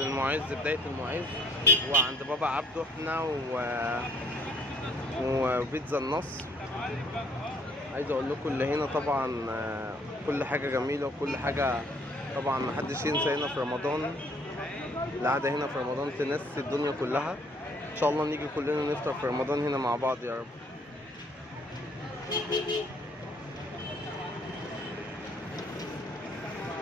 المعز بداية المعز، وعند بابا عبده احنا وبيتزا النصر. عايز اقول لكم اللي هنا طبعا كل حاجة جميلة، وكل حاجة طبعا محدش ينسى هنا في رمضان. القعدة هنا في رمضان تنسي الدنيا كلها. ان شاء الله نيجي كلنا نفطر في رمضان هنا مع بعض يا رب.